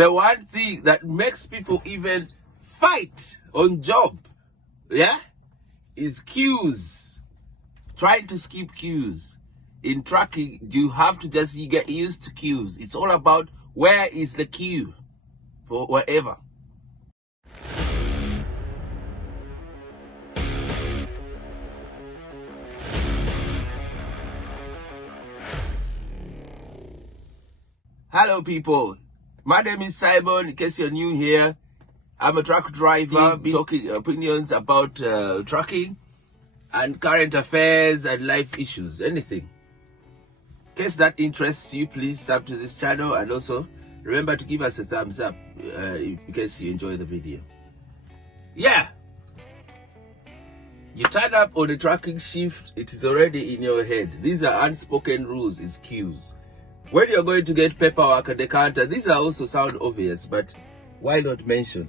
the one thing that makes people even fight on job, yeah, is queues. Trying to skip queues. In trucking, you have to just get used to queues. It's all about where is the queue for whatever. Hello people, my name is Simon. In case you're new here, I'm a truck driver, talking opinions about trucking and current affairs and life issues, anything. In case that interests you, please sub to this channel, and also remember to give us a thumbs up in case you enjoy the video. Yeah, you turn up on a trucking shift, it is already in your head. These are unspoken rules, it's queues. When you're going to get paperwork at the counter, these are also sound obvious, but why not mention?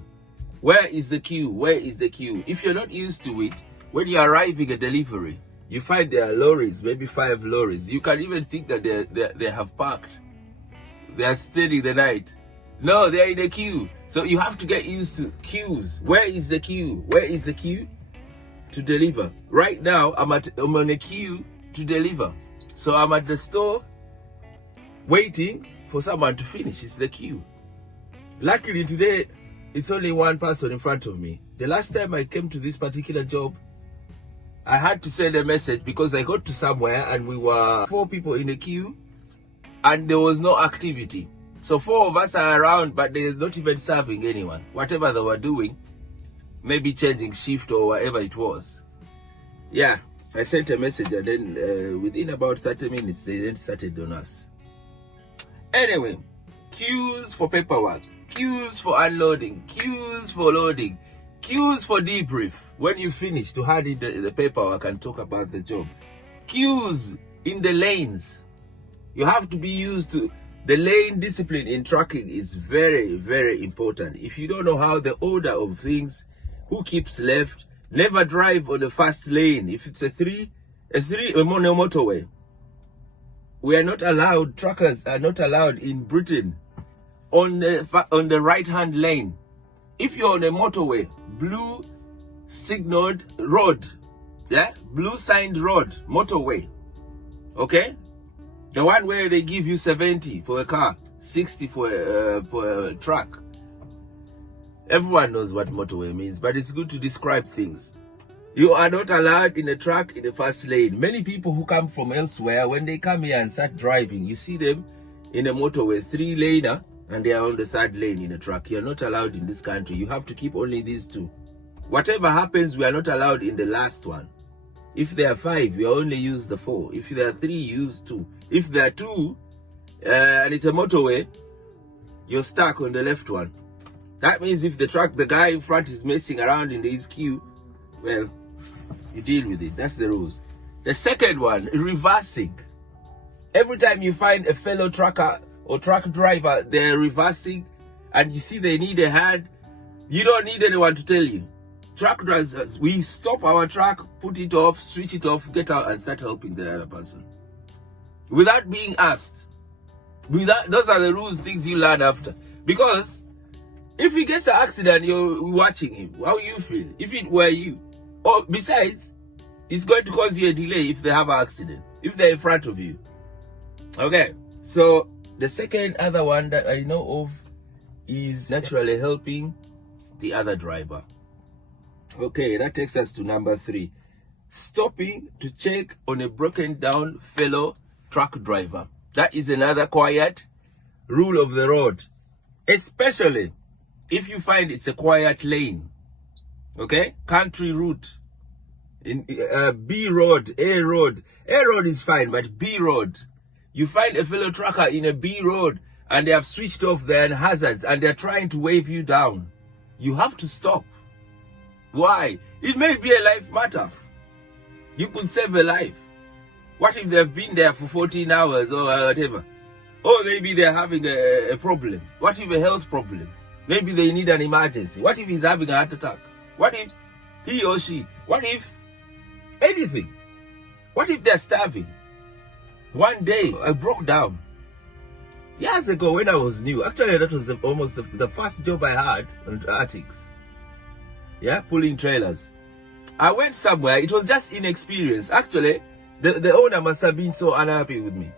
Where is the queue? Where is the queue? If you're not used to it, when you're arriving at delivery, you find there are lorries, maybe 5 lorries. You can even think that they have parked. They are staying the night. No, they're in a queue. So you have to get used to queues. Where is the queue? Where is the queue to deliver? Right now, I'm on a queue to deliver. So I'm at the store waiting for someone to finish. It's the queue. Luckily today, it's only one person in front of me. The last time I came to this particular job, I had to send a message because I got to somewhere and we were 4 people in a queue and there was no activity. So 4 of us are around, but they're not even serving anyone. Whatever they were doing, maybe changing shift or whatever it was. Yeah, I sent a message and then within about 30 minutes, they then started on us. Anyway, queues for paperwork, queues for unloading, queues for loading, queues for debrief when you finish to hand in the paperwork and talk about the job. Queues in the lanes. You have to be used to the lane discipline in trucking is very, very important. If you don't know how the order of things, who keeps left, never drive on the fast lane. If it's a motorway. We are not allowed, truckers are not allowed in Britain on the right-hand lane. If you're on a motorway, blue signaled road, yeah, blue signed road, motorway, okay? The one where they give you 70 for a car, 60 for a truck. Everyone knows what motorway means, but it's good to describe things. You are not allowed in a truck in the first lane. Many people who come from elsewhere, when they come here and start driving, you see them in a motorway, 3-laner, and they are on the 3rd lane in a truck. You're not allowed in this country. You have to keep only these 2. Whatever happens, we are not allowed in the last one. If there are 5, you only use the 4. If there are 3, use 2. If there are 2, and it's a motorway, you're stuck on the left one. That means if the guy in front is messing around in his queue, well, you deal with it. That's the rules. The second one, reversing. Every time you find a fellow trucker or truck driver, they're reversing and you see they need a hand, you don't need anyone to tell you. Truck drivers, we stop our truck, put it off, switch it off, get out and start helping the other person. Without being asked. Those are the rules, things you learn after. Because if he gets an accident, you're watching him. How you feel? If it were you. Or besides, it's going to cause you a delay if they have an accident. If they're in front of you. Okay. So the second other one that I know of is naturally helping the other driver. Okay, that takes us to number 3. Stopping to check on a broken down fellow truck driver. That is another quiet rule of the road. Especially if you find it's a quiet lane, okay, country route, in B road, A road is fine, but B road, you find a fellow trucker in a B road and they have switched off their hazards and they're trying to wave you down. You have to stop. Why? It may be a life matter. You could save a life. What if they've been there for 14 hours or whatever? Or maybe they're having a problem. What if a health problem? Maybe they need an emergency. What if he's having a heart attack? What if he or she? What if anything? What if they're starving? One day, I broke down. years ago when I was new. Actually, that was almost the first job I had on attics. Yeah, pulling trailers. I went somewhere. It was just inexperience. Actually, the owner must have been so unhappy with me.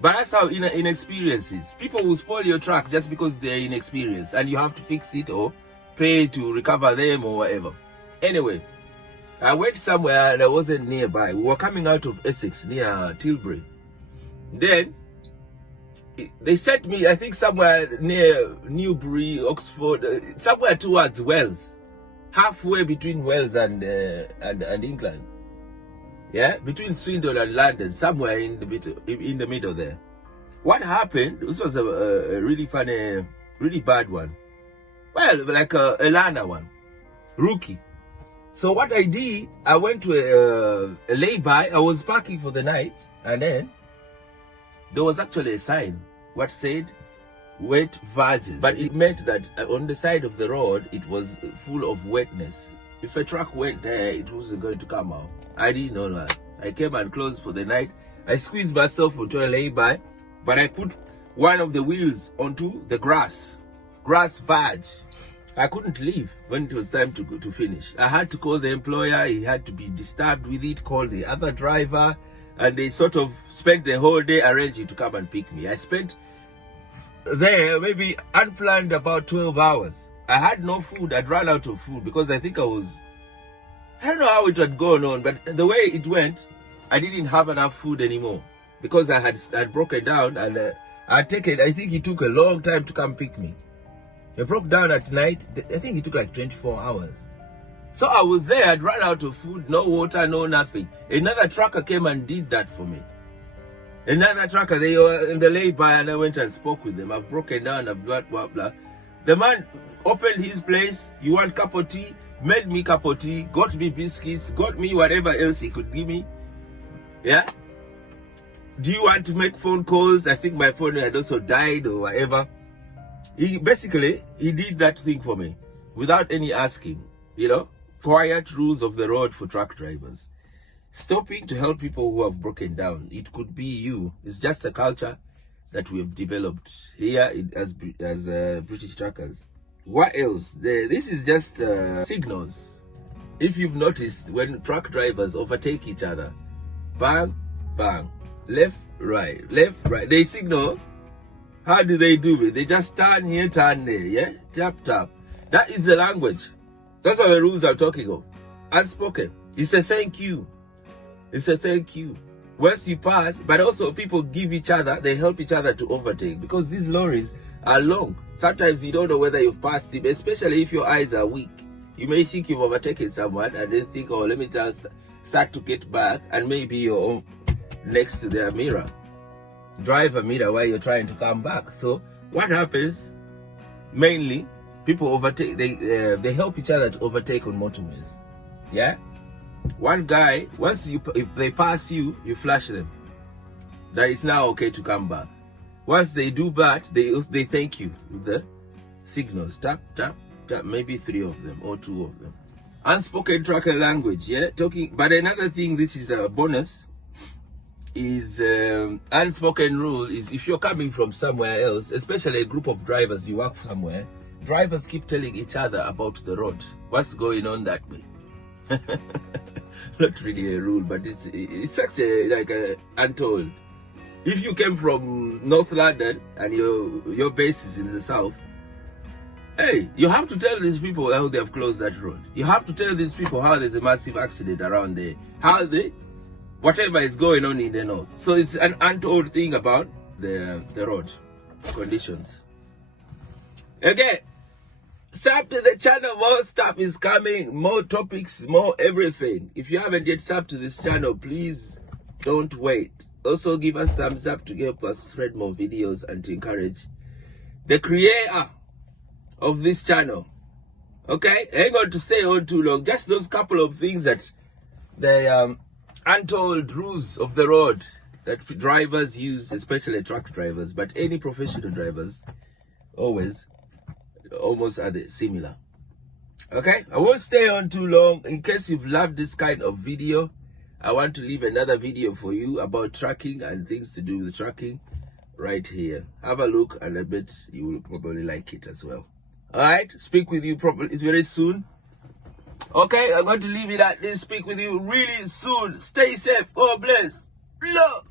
But that's how inexperience is. People will spoil your truck just because they're inexperienced, and you have to fix it or pay to recover them or whatever. Anyway, I went somewhere that wasn't nearby. We were coming out of Essex near Tilbury. Then they sent me, I think, somewhere near Newbury, Oxford, somewhere towards Wales, halfway between Wales and England. Yeah, between Swindon and London, somewhere in the middle there. What happened? This was a really funny, really bad one. Well, like a Lana one, rookie. So what I did, I went to a lay-by. I was parking for the night, and then there was actually a sign what said wet verges, but it meant that on the side of the road it was full of wetness. If a truck went there, it wasn't going to come out. I didn't know that. I came and closed for the night. I squeezed myself onto a lay-by, but I put one of the wheels onto the grass verge. I couldn't leave when it was time to finish. I had to call the employer. He had to be disturbed with it, call the other driver, and they sort of spent the whole day arranging to come and pick me. I spent there maybe unplanned about 12 hours. I had no food. I'd run out of food because I think I don't know how it had gone on, but the way it went, I didn't have enough food anymore because I had broken down, and I think it took a long time to come pick me. I broke down at night. I think it took like 24 hours. So I was there, I'd run out of food, no water, no nothing. Another trucker came and did that for me. Another trucker, they were in the lay-by, and I went and spoke with them. I've broken down, I've blah, blah, blah. The man opened his place. You want cup of tea? Made me cup of tea, got me biscuits, got me whatever else he could give me. Yeah? Do you want to make phone calls? I think my phone had also died or whatever. He did that thing for me without any asking, you know. Quiet rules of the road for truck drivers. Stopping to help people who have broken down. It could be you. It's just a culture that we have developed here as British truckers. What else? This is just signals. If you've noticed, when truck drivers overtake each other, bang, bang, left, right, they signal. How do they do it? They just turn here, turn there, yeah? Tap, tap. That is the language. Those are the rules I'm talking of. Unspoken. It's a thank you. It's a thank you. Once you pass, but also people give each other, they help each other to overtake, because these lorries are long. Sometimes you don't know whether you've passed him, especially if your eyes are weak. You may think you've overtaken someone and then think, oh, let me just start to get back, and maybe you're next to their mirror. Drive a mirror while you're trying to come back. So what happens, mainly, people overtake, they help each other to overtake on motorways. Yeah? One guy, if they pass you, you flash them. That it's now okay to come back. Once they do that, they thank you with the signals. Tap, tap, tap, maybe 3 of them or 2 of them. Unspoken trucker language, yeah? But another thing, this is a bonus, is unspoken rule is if you're coming from somewhere else, especially a group of drivers, you work somewhere, drivers keep telling each other about the road. What's going on that way? Not really a rule, but it's such a untold. If you came from North London and your base is in the south, hey, you have to tell these people how they have closed that road. You have to tell these people how there's a massive accident around there. Whatever is going on in the north. So it's an untold thing about the road conditions. Okay, sub to the channel, more stuff is coming, more topics, more everything. If you haven't yet subbed to this channel, please don't wait. Also give us thumbs up to help us spread more videos and to encourage the creator of this channel. Okay, hang on to stay on too long. Just those couple of things that the untold rules of the road that drivers use, especially truck drivers, but any professional drivers almost are similar. Okay, I won't stay on too long. In case you've loved this kind of video, I want to leave another video for you about trucking and things to do with trucking. right here. Have a look, and I bet you will probably like it as well. All right, speak with you probably very soon. Okay, I'm going to leave it at this. Speak with you really soon. Stay safe. God bless. Love.